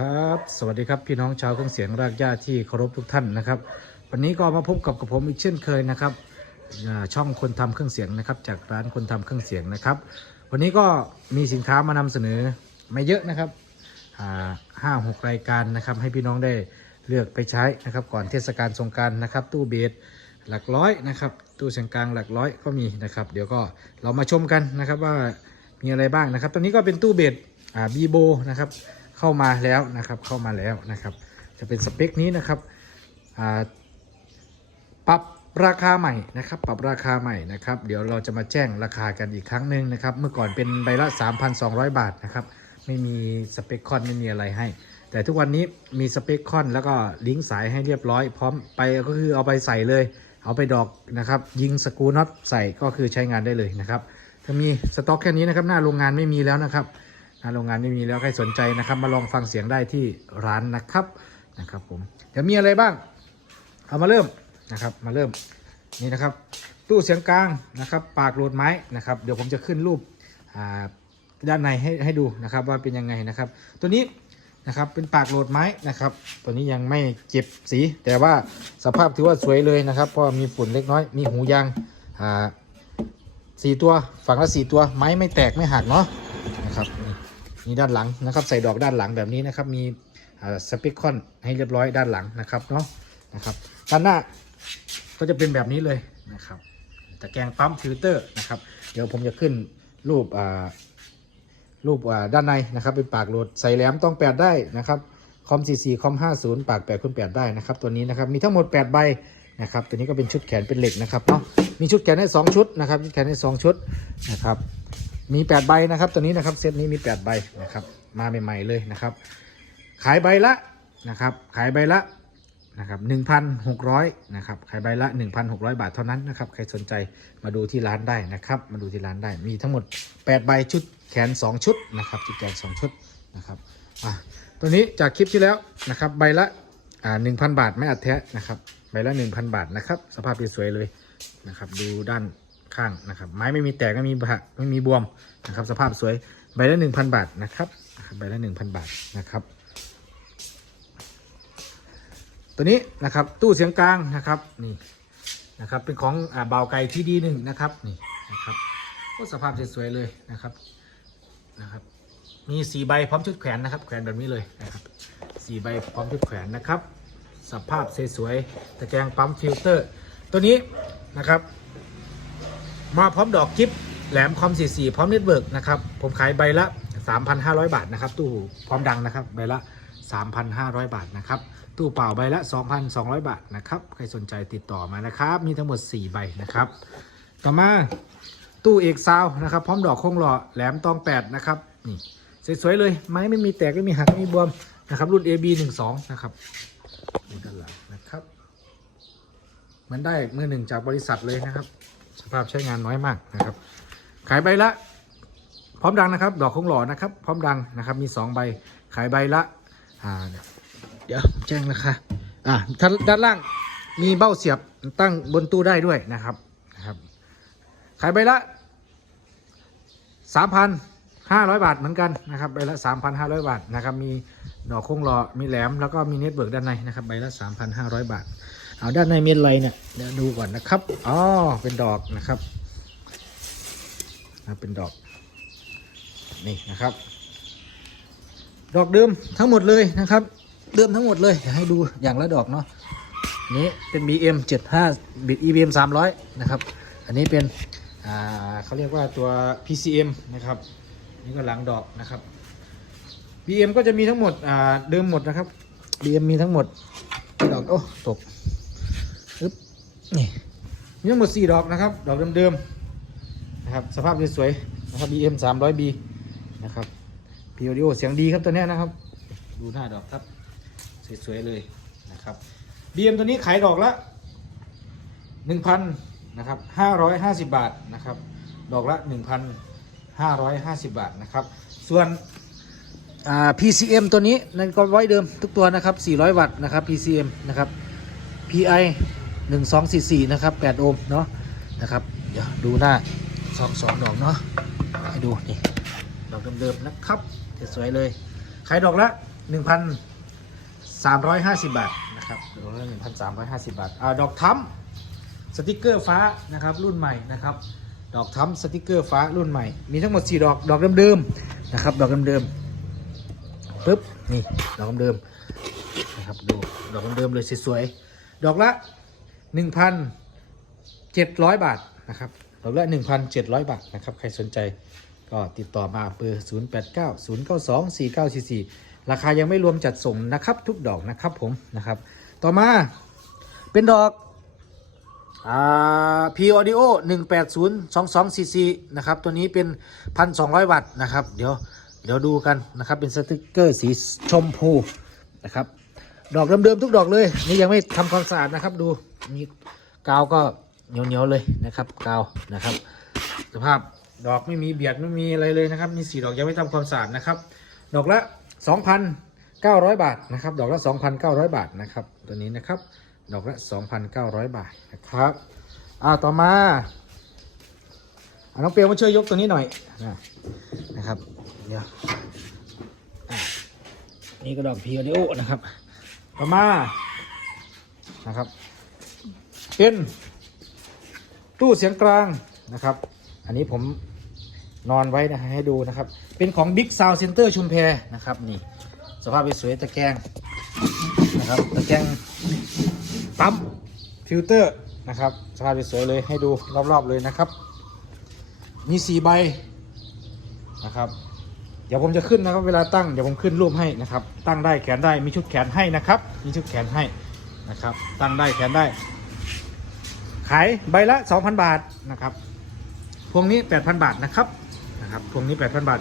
ครับ สวัสดีครับพี่น้องชาวเครื่องเสียงรากหญ้าที่เคารพทุกท่านนะครับ วันนี้ก็มาพบกับกับผมอีกเช่นเคยนะครับช่องคนทำเครื่องเสียงนะครับ จากร้านคนทำเครื่องเสียงนะครับ วันนี้ก็มีสินค้ามานำเสนอไม่เยอะนะครับห้าหกรายการนะครับให้พี่น้องได้เลือกไปใช้นะครับก่อนเทศกาลสงกรารนะครับ ตู้เบสหลักร้อยนะครับ ตู้เสียงกลางหลักร้อยก็มีนะครับ เดี๋ยวก็เรามาชมกันนะครับว่ามีอะไรบ้างนะครับ ตอนนี้ก็เป็นตู้เบสบีโบนะครับ เข้ามาแล้วนะครับเข้ามาแล้วนะครับ จะเป็นสเปคนี้นะครับปรับราคาใหม่นะครับ ปรับราคาใหม่นะครับ เดี๋ยวเราจะมาแจ้งราคากันอีกครั้งหนึ่งนะครับ เมื่อก่อนเป็นใบละ 3,200 บาทนะครับไม่มีสเปคคอนไม่มีอะไรให้ แต่ทุกวันนี้มีสเปคคอนแล้วก็ลิงก์สายให้เรียบร้อย พร้อมไปก็คือเอาไปใส่เลย เอาไปดอกนะครับ ยิงสกูน็อตใส่ก็คือใช้งานได้เลยนะครับถ้ามีสต็อกแค่นี้นะครับ หน้าโรงงานไม่มีแล้วนะครับ น้าโรงงานไม่มีแล้วใครสนใจนะครับ มาลองฟังเสียงได้ที่ร้านนะครับนะครับผมเดี๋ยวมีอะไรบ้าง เอามาเริ่มนะครับ มาเริ่มนี่นะครับ ตู้เสียงกลางนะครับ ปากโหลดไม้นะครับ เดี๋ยวผมจะขึ้นรูปด้านในให้ให้ดูนะครับว่าเป็นยังไงนะครับ ตัวนี้นะครับเป็นปากโหลดไม้นะครับ ตัวนี้ยังไม่เจ็บสี แต่ว่าสภาพถือว่าสวยเลยนะครับเพราะมีฝุ่นเล็กน้อย มีหูยางสี่ตัวฝั่งละสี่ตัวไม้ไม่แตกไม่หักเนาะนะครับ นี่ด้านหลังนะครับใส่ดอกด้านหลังแบบนี้นะครับมีสเปคคอนให้เรียบร้อยด้านหลังนะครับเนาะนะครับด้านหน้าก็จะเป็นแบบนี้เลยนะครับตะแกรงปั๊มฟิลเตอร์นะครับเดี๋ยวผมจะขึ้นรูปอ่ารูปอ่าด้านในนะครับเป็นปากโหลดใส่แหลมต้องแปดได้นะครับคอม44คอม50 ปาก8คูณ8ได้นะครับตัวนี้นะครับมีทั้งหมด 8 ใบนะครับตัวนี้ก็เป็นชุดแขนเป็นเหล็กนะครับเนาะมีชุดแขนให้สองชุดนะครับชุดแขนให้สองชุดนะครับ มี8ใบนะครับตัวนี้นะครับเซตนี้มี8ใบนะครับ มาใหม่ๆเลยนะครับ ขายใบละนะครับ ขายใบละนะครับ1,600นะครับ ขายใบละ1,600บาทเท่านั้นนะครับ ใครสนใจมาดูที่ร้านได้นะครับ มาดูที่ร้านได้ มีทั้งหมด8ใบชุดแขน2ชุดนะครับชุดแขน2ชุดนะครับอะตัวนี้จากคลิปที่แล้วนะครับ ใบละอ่า1,000บาทไม่อัดแท้นะครับ ใบละ1,000บาทนะครับ สภาพสวยเลยนะครับ ดูด้าน ข้างนะครับ ไม้ไม่มีแตกไม่มีหักไม่มีบวมนะครับ สภาพสวยใบละหนึ่งพันบาทนะครับใบละหนึ่งพันบาทนะครับ ตัวนี้นะครับตู้เสียงกลางนะครับนี่นะครับเป็นของอ่าเบาไก่ที่ดีหนึ่งนะครับนี่นะครับโอ้สภาพสวยๆเลยนะครับนะครับ มีสีใบพร้อมชุดแขวนนะครับ แขวนแบบนี้เลยนะครับสีใบพร้อมชุดแขวนนะครับ สภาพสวยๆตะแกรงปั๊มฟิลเตอร์ ตัวนี้นะครับ มาพร้อมดอกกิฟแหลมคอม44 พร้อมเน็ตเวิร์กนะครับ ผมขายใบละ 3,500 บาทนะครับ ตู้พร้อมดังนะครับ ใบละ 3,500 บาทนะครับ ตู้เปล่าใบละ 2,200 บาทนะครับ ใครสนใจติดต่อมานะครับ มีทั้งหมด 4 ใบนะครับ ต่อมาตู้เอกซาวนะครับ พร้อมดอกโค้งหล่อแหลมตอง 8 นะครับ นี่สวยๆเลย ไม้ไม่มีแตกไม่มีหักไม่มีบวมนะครับ รุ่น AB 1 2 นะครับดูด้านหลังนะครับ มันได้มือหนึ่งจากบริษัทเลยนะครับ สภาพใช้งานน้อยมากนะครับ ขายใบละ พร้อมดังนะครับ ดอกคงหล่อนะครับ พร้อมดังนะครับมี 2 ใบขายใบละอ่าเดี๋ยวแจ้งราคาอ่าท่าด้านล่างมีเบ้าเสียบตั้งบนตู้ได้ด้วยนะครับนะครับ ขายใบละ 3,500 บาทเหมือนกันนะครับใบละ 3,500 บาทนะครับมีดอกคงหล่อมีแหลมแล้วก็มีเน็ตเบิร์กด้านในนะครับใบละ 3,500 บาท เอาด้านในมีอะไรเนี่ยเดี๋ยวดูก่อนนะครับอ๋อเป็นดอกนะครับนะเป็นดอกนี่นะครับ ดอกเดิมทั้งหมดเลยนะครับ เดิมทั้งหมดเลยเดี๋ยวให้ดูอย่างละดอกเนาะนี้เป็น BM 75 บิด EBM 300 นะครับ อันนี้เป็นเขาเรียกว่าตัว PCM นะครับ นี่ก็หลังดอกนะครับ BM ก็จะมีทั้งหมดเดิมหมดนะครับ BM มีทั้งหมดดอกโอ้ตก ปึ๊บนี่มีทั้งหมด4ดอกนะครับ ดอกเดิมๆนะครับสภาพสวยๆนะครับ BM 300B นะครับพีโอดิโอเสียงดีครับตัวนี้นะครับ ดูหน้าดอกครับ สวยๆเลยนะครับ BM ตัวนี้ขายดอกละ1,000นะครับ550 บาทนะครับดอกละ 1,550 บาทนะครับส่วน PCM ตัวนี้นั่นก็ไว้เดิมทุกตัวนะครับ 400 วัตต์นะครับ PCM นะครับ PI 1244 นะครับ 8 โอห์มเนาะนะครับ เดี๋ยวดูหน้าสองสองดอกเนาะให้ดูนี่ดอกเดิมๆนะครับสวยเลยขายดอกละ 1,350 บาทนะครับดอกละ1,350 บาทอ่าดอกทั้มสติกเกอร์ฟ้านะครับรุ่นใหม่นะครับดอกทั้มสติกเกอร์ฟ้ารุ่นใหม่ มีทั้งหมด 4 ดอกดอกเดิมๆนะครับดอกเดิมๆปึ๊บนี่ดอกเดิมๆนะครับดูดอกเดิมๆเลยสวยๆดอกละ 1,700บาทนะครับดอกละ1,700บาทนะครับใครสนใจก็ติดต่อมาเบอร์0890924944ราคายังไม่รวมจัดส่งนะครับทุกดอกนะครับผมนะครับ ต่อมาเป็นดอกอ่า P Audio 180 22 cc นะครับ ตัวนี้เป็น1,200วัตต์นะครับ เดี๋ยวเดี๋ยวดูกันนะครับ เป็นสติกเกอร์สีชมพูนะครับ ดอกเดิมๆทุกดอกเลย นี่ยังไม่ทำความสะอาดนะครับดู มีกาวก็เหนียวๆเลยนะครับกาวนะครับ สภาพดอกไม่มีเบียดไม่มีอะไรเลยนะครับมีสีดอกยังไม่ทำความสะอาดนะครับ ดอกละ 2,900 บาทนะครับ ดอกละ 2,900 บาทนะครับ ตัวนี้นะครับ ดอกละ 2,900 บาทนะครับอ่าต่อมาอ่าน้องเปียวมาช่วยยกตัวนี้หน่อยนะนะครับเดี๋ยวนี่ก็ดอกพีโอดิโอนะครับ ต่อมานะครับ เป็นตู้เสียงกลางนะครับ อันนี้ผมนอนไว้นะให้ดูนะครับ เป็นของ Big Sound Center ชุมแพนะครับนี่สภาพสวยตะแกรงนะครับตะแกรงปั๊มฟิลเตอร์นะครับสภาพสวยเลยให้ดูรอบๆเลยนะครับ มีสี่ใบนะครับ เดี๋ยวผมจะขึ้นนะครับ เวลาตั้งเดี๋ยวผมขึ้นรูปให้นะครับ ตั้งได้แขนได้มีชุดแขนให้นะครับ มีชุดแขนให้นะครับ ตั้งได้แขนได้ายใบละ 2,000 บาทนะครับ พวงนี้ 8,000 บาทนะครับนะครับ พวงนี้ 8,000 บาท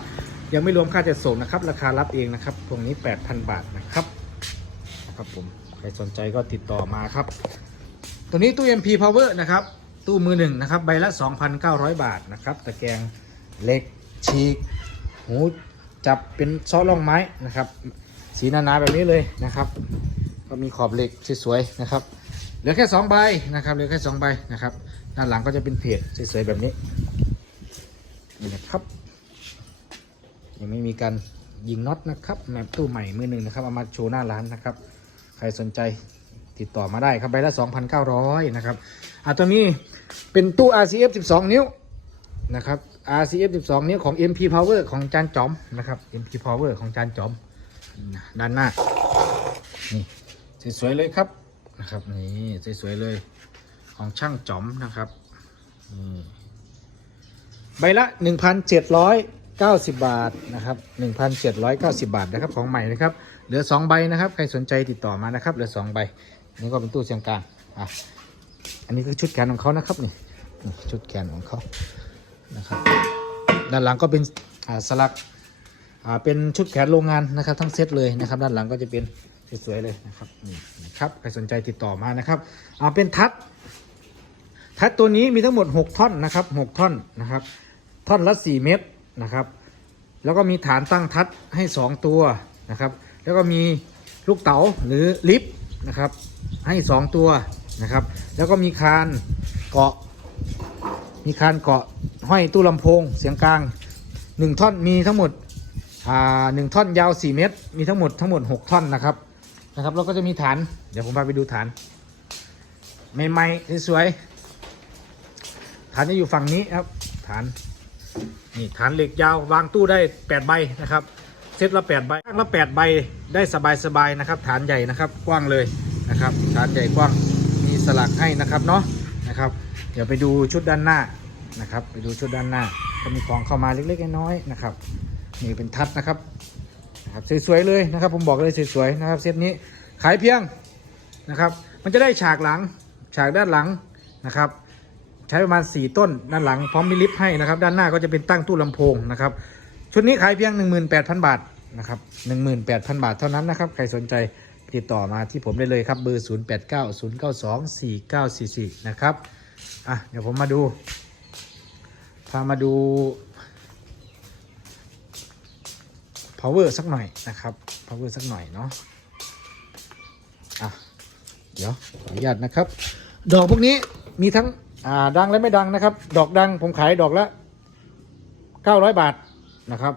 ยังไม่รวมค่าจัดส่งนะครับ ราคารับเองนะครับ พวงนี้ 8,000 บาทนะครับนะครับผม ใครสนใจก็ติดต่อมาครับ ตัวนี้ตู้ MP Power นะครับ ตู้มือหนึ่งนะครับ ใบละ 2,900 บาทนะครับ ตะแกรงเหล็กฉีก หูจับเป็นซอล่องไม้นะครับ สีหนาๆแบบนี้เลยนะครับ ก็มีขอบเหล็กสวยๆนะครับ เหลือแค่สองใบนะครับเหลือแค่สองใบนะครับด้านหลังก็จะเป็นเพจสวยๆแบบนี้นี่นะครับยังไม่มีการยิงน็อตนะครับแมปตู้ใหม่มือหนึ่งนะครับเอามาโชว์หน้าร้านนะครับ ใครสนใจติดต่อมาได้ครับใบละ 2,900 นะครับอะตัวนี้เป็นตู้ RCF 12 นิ้วนะครับ RCF 12 นิ้วของ MP Power ของจานจอมนะครับ MP Power ของจานจอมด้านหน้านี่สวยๆเลยครับ นะครับ นี่สวยๆเลย ของช่างจอมนะครับนี่ใบละ 1,790 บาทนะครับ 1,790 บาทนะครับของใหม่นะครับ เหลือ 2 ใบนะครับ ใครสนใจติดต่อมานะครับ เหลือ 2 ใบ นี่ก็เป็นตู้เสียงกลางอะอันนี้คือชุดแขนของเขานะครับนี่นี่ชุดแขนของเขานะครับ ด้านหลังก็เป็นอ่าสลักอ่าเป็นชุดแขนโรงงานนะครับ ทั้งเซตเลยนะครับ ด้านหลังก็จะเป็น สวยๆเลยนะครับนี่นะครับใครสนใจติดต่อมานะครับอ่าเป็นทัด ทัดตัวนี้มีทั้งหมด 6 ท่อนนะครับ6ท่อนนะครับ ท่อนละ 4 เมตรนะครับ แล้วก็มีฐานตั้งทัดให้ 2 ตัวนะครับ แล้วก็มีลูกเต๋าหรือลิฟต์นะครับ ให้ 2 ตัวนะครับ แล้วก็มีคานเกาะ มีคานเกาะห้อยตู้ลำโพง เสียงกลาง 1 ท่อนมีทั้งหมดอ่าหนึ่งท่อนยาว 4 เมตร มีทั้งหมดทั้งหมด 6 ท่อนนะครับ นะครับแล้วก็จะมีฐาน เดี๋ยวผมพาไปดูฐานใหม่ๆสวยๆฐานจะอยู่ฝั่งนี้ครับ ฐานนี่ฐานเหล็กยาววางตู้ได้ 8 ใบนะครับเซตละ8ใบข้างละ8ใบได้สบายๆนะครับ ฐานใหญ่นะครับกว้างเลยนะครับ ฐานใหญ่กว้างมีสลักให้นะครับเนาะนะครับ เดี๋ยวไปดูชุดด้านหน้านะครับ ไปดูชุดด้านหน้าก็มีของเข้ามาเล็กๆน้อยๆนะครับนี่เป็นทัดนะครับ นะครับสวยๆเลยนะครับ ผมบอกเลยสวยๆนะครับเซตนี้ขายเพียงนะครับ มันจะได้ฉากหลังฉากด้านหลังนะครับ ใช้ประมาณ 4 ต้นด้านหลังพร้อมมีลิฟต์ให้นะครับ ด้านหน้าก็จะเป็นตั้งตู้ลำโพงนะครับ ชุดนี้ขายเพียง 18,000 บาทนะครับ18,000 บาทเท่านั้นนะครับ ใครสนใจติดต่อมาที่ผมได้เลยครับเบอร์ 0890924944 นะครับ อะ เดี๋ยวผมมาดู พามาดู power สักหน่อยนะครับ power สักหน่อยเนาะอะเดี๋ยวขออนุญาตนะครับ ดอกพวกนี้มีทั้งอ่าดังและไม่ดังนะครับ ดอกดังผมขายดอกละ900 บาทนะครับ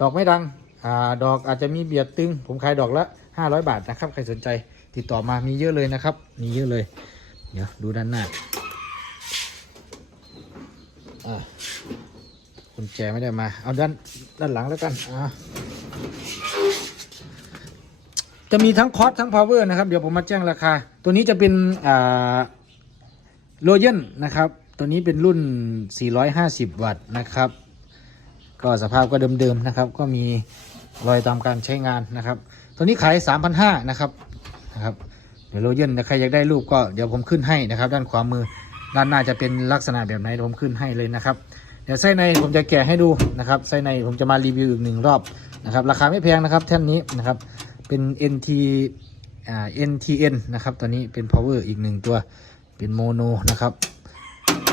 ดอกไม่ดังอ่าดอกอาจจะมีเบียดตึง ผมขายดอกละ 500 บาทนะครับ ใครสนใจติดต่อมามีเยอะเลยนะครับ มีเยอะเลย เดี๋ยวดูด้านหน้าอ่า กุญแจไม่ได้มา เอาด้านด้านหลังแล้วกันอ่าจะมีทั้งคอร์สทั้งพาวเวอร์นะครับ เดี๋ยวผมมาแจ้งราคา ตัวนี้จะเป็นอ่าโรเยนนะครับ ตัวนี้เป็นรุ่น 450 วัตต์นะครับ ก็สภาพก็เดิมๆนะครับ ก็มีรอยตามการใช้งานนะครับ ตัวนี้ขาย 3,500นะครับนะครับเดี๋ยวโรเยนใครอยากได้รูปก็เดี๋ยวผมขึ้นให้นะครับ ด้านขวามือด้านหน้าจะเป็นลักษณะแบบไหนผมขึ้นให้เลยนะครับ ดี๋ยวไส้ในผมจะแกะให้ดูนะครับไส้ในผมจะมารีวิวอีกหนึ่งรอบนะครับราคาไม่แพงนะครับแท่นนี้นะครับเป็น NT อ่า NTN นะครับตัวนี้เป็น power อีกหนึ่งตัวเป็นโมโนนะครับ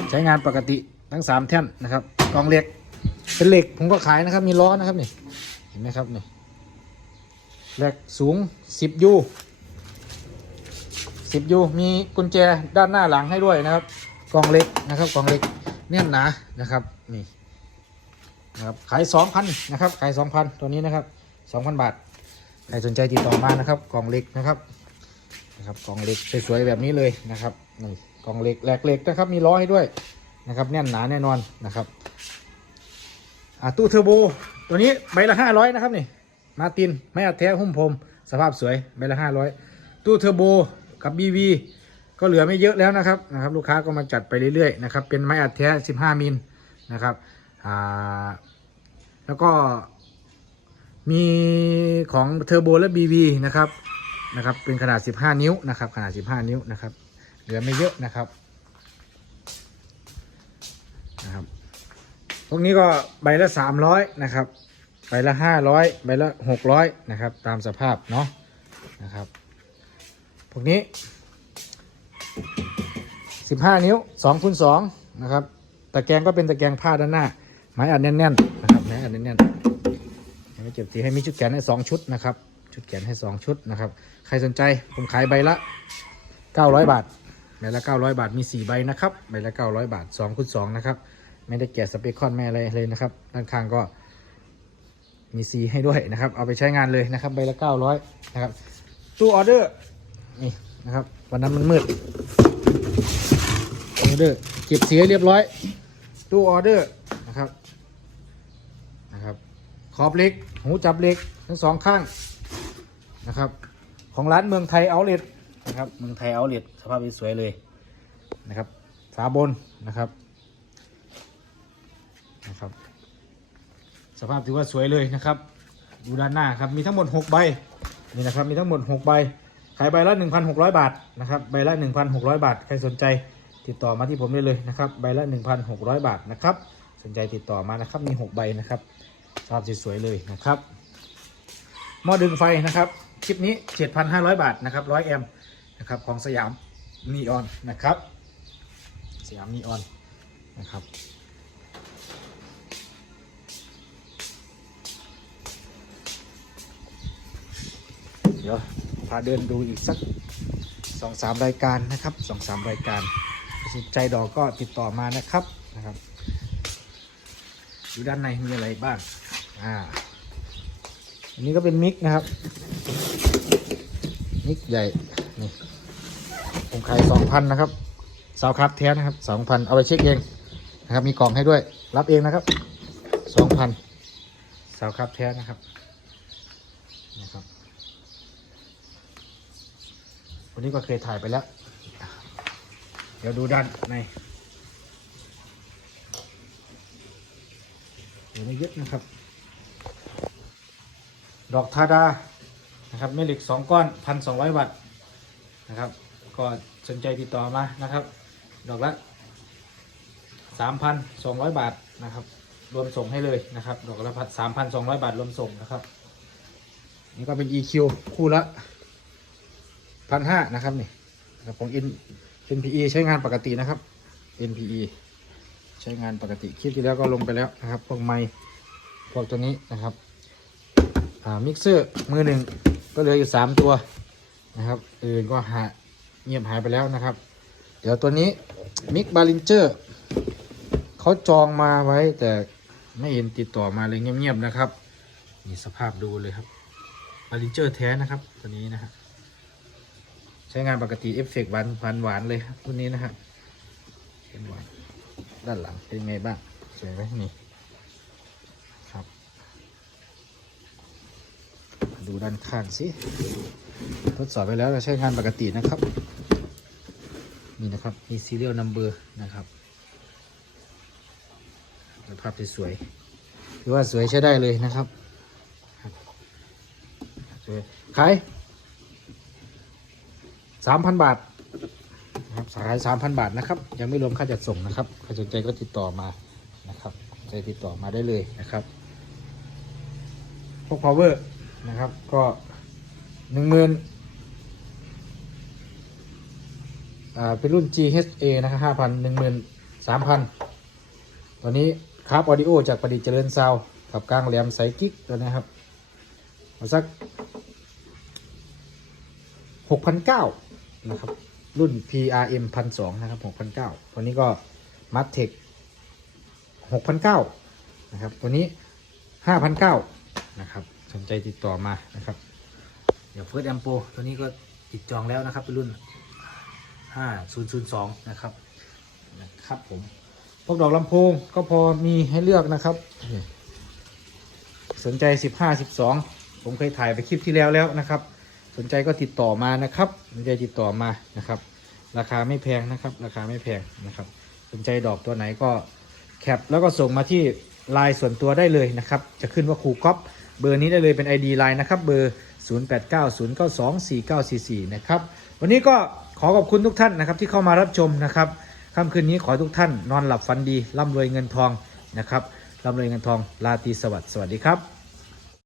ใช้งานปกติทั้ง 3 แท่นนะครับกล่องเหล็กเป็นเหล็กผมก็ขายนะครับมีล้อนะครับนี่เห็นไหมครับนี่เหล็กสูง 10 ยู10 ยูมีกุญแจด้านหน้าหลังให้ด้วยนะครับกล่องเหล็กนะครับกล่องเหล็ก แน่นหนานะครับนี่นะครับขาย 2,000นะครับขาย 2,000 ตัวนี้นะครับ 2,000 บาทใครสนใจติดต่อมานะครับกล่องเหล็กนะครับนะครับกล่องเหล็กสวยๆแบบนี้เลยนะครับนี่กล่องเหล็กแหลกเหล็กนะครับมีล้อให้ด้วยนะครับแน่นหนาแน่นอนนะครับอ่าตู้เทอร์โบตัวนี้ใบละห้าร้อยนะครับนี่มาตินไม่อัดแท้หุ้มพรมสภาพสวยใบละห้าร้อยตู้เทอร์โบกับ BV ก็เหลือไม่เยอะแล้วนะครับนะครับ ลูกค้าก็มาจัดไปเรื่อยๆนะครับเป็นไม้อัดแท้ 15 มิลนะครับอ่าแล้วก็มีของเทอร์โบและ BV นะครับนะครับ เป็นขนาด 15 นิ้วนะครับ ขนาด 15 นิ้วนะครับ เหลือไม่เยอะนะครับนะครับ พวกนี้ก็ใบละสามร้อยนะครับ ใบละห้าร้อยใบละหกร้อยนะครับ ตามสภาพเนาะนะครับ พวกนี้ สิบห้านิ้วสองคูณสองนะครับตะแกรงก็เป็นตะแกรงผ้าด้านหน้า ไม้อัดแน่นๆนะครับไม้อัดแน่นๆไม่เจ็บทีให้มีชุดแขนให้สองชุดนะครับชุดแขนให้สองชุดนะครับใครสนใจผมขายใบละเก้าร้อยบาทใบละเก้าร้อยบาทมีสี่ใบนะครับใบละเก้าร้อยบาทสองคูณสองนะครับไม่ได้แกะสเปคคอนไม่อะไรเลยนะครับด้านข้างก็มีซีให้ด้วยนะครับ เอาไปใช้งานเลยนะครับใบละเก้าร้อยนะครับตู้ออเดอร์นี่นะครับวันนั้นมันมืด เดอร์เก็บเสียเรียบร้อย ตู้ออเดอร์นะครับนะครับ ขอบเหล็ก หูจับเหล็กทั้งสองข้างนะครับ ของร้านเมืองไทยเอาเลทนะครับเมืองไทยเอาเลทสภาพสวยเลยนะครับฝาบนนะครับนะครับ สภาพถือว่าสวยเลยนะครับดูด้านหน้าครับมีทั้งหมด 6 ใบนี่นะครับมีทั้งหมด 6 ใบขายใบละ 1,600 บาทนะครับใบละ 1,600 บาท ใครสนใจ ติดต่อมาที่ผมได้เลยนะครับ ใบละ 1,600 บาทนะครับ สนใจติดต่อมานะครับ มี 6 ใบนะครับสภาพสวยๆเลยนะครับ หม้อดึงไฟนะครับ คลิปนี้ 7,500 บาทนะครับ 100 แอมป์นะครับของสยามนีออนนะครับ สยามนีออนนะครับเดี๋ยวพาเดินดูอีกสักสองสามรายการนะครับสองสามรายการ สนใจดอกก็ติดต่อมานะครับนะครับดูด้านในมีอะไรบ้างอ่าอันนี้ก็เป็นมิกนะครับ มิกใหญ่นี่ผมขายสองพันนะครับสาวครับแท้นะครับสองพันเอาไปเช็คเองนะครับ มีกล่องให้ด้วย รับเองนะครับสองพันสาวครับแท้นะครับนะครับวันนี้ก็เคยถ่ายไปแล้ว เดี๋ยวดูด้านในเดี๋ยวไม่ยอะนะครับ ดอกทาดานะครับแม่เหล็กสองก้อนพันสองร้อยบาทนะครับ ก็สนใจติดต่อมานะครับ ดอกละสามพันสองร้อยบาทนะครับ รวมส่งให้เลยนะครับ ดอกละสามพันสองร้อยบาทรวมส่งนะครับ นี่ก็เป็น EQ คู่ละพันห้านะครับนี่นะครับของ N NPE ใช้งานปกตินะครับ NPE ใช้งานปกติคลิปที่แล้วก็ลงไปแล้วนะครับ พวกไม้พวกตัวนี้นะครับมิกเซอร์มือหนึ่งก็เหลืออยู่สามตัวนะครับอื่นก็หาเงียบหายไปแล้วนะครับ เดี๋ยวตัวนี้มิกบาลินเจอร์เขาจองมาไว้แต่ไม่เห็นติดต่อมาเลยเงียบๆนะครับนี่สภาพดูเลยครับบาลินเจอร์แท้นะครับตัวนี้นะฮะใช้งานปกติเอฟเฟกต์หวานหวานหวานเลยครับตัวนี้นะฮะเป็นหวานด้านหลังเป็นไงบ้าง สวยไหมนี่ครับ ดูด้านข้างสิทดสอบไปแล้วเราใช้งานปกตินะครับ นี่นะครับ มี serial number นะครับสภาพสวยๆถือว่าสวยใช้ได้เลยนะครับครับสวยขาย สามพันบาทนะครับขายสามพันบาทนะครับ ยังไม่รวมค่าจัดส่งนะครับใครสนใจก็ติดต่อมานะครับใจติดต่อมาได้เลยนะครับพวก power นะครับก็หนึ่งหมื่นอ่าเป็นรุ่น GHA นะครับห้าพันหนึ่งหมื่นสามพันตอนนี้คาร์บออดิโอจากประดิษฐ์เจริญซาวด์กับกลางแหลมใสกิ๊กตัวนี้ครับเอาสักหกพันเก้า นะครับ รุ่น PRM พันสองนะครับหกพันเก้าตัวนี้ก็มัดเทคหกพันเก้านะครับ ตัวนี้ห้าพันเก้านะครับ สนใจติดต่อมานะครับ เดี๋ยวเฟิร์สแอมโปตัวนี้ก็ติดจองแล้วนะครับเป็นรุ่น5002นะครับนะครับผมพวกดอกลำโพงก็พอมีให้เลือกนะครับนี่สนใจ15 12ผมเคยถ่ายไปคลิปที่แล้วแล้วนะครับ สนใจก็ติดต่อมานะครับสนใจติดต่อมานะครับ ราคาไม่แพงนะครับ ราคาไม่แพงนะครับ สนใจดอกตัวไหนก็แคปแล้วก็ส่งมาที่ไลน์ส่วนตัวได้เลยนะครับ จะขึ้นว่าครูก๊อปเบอร์นี้ได้เลยเป็น ID ไลน์นะครับ เบอร์ 0890924944 นะครับ วันนี้ก็ขอขอบคุณทุกท่านนะครับ ที่เข้ามารับชมนะครับค่ำคืนนี้ขอให้ทุกท่านนอนหลับฝันดีร่ำรวยเงินทองนะครับร่ำรวยเงินทองลาตีสวัสดิ์สวัสดีครับ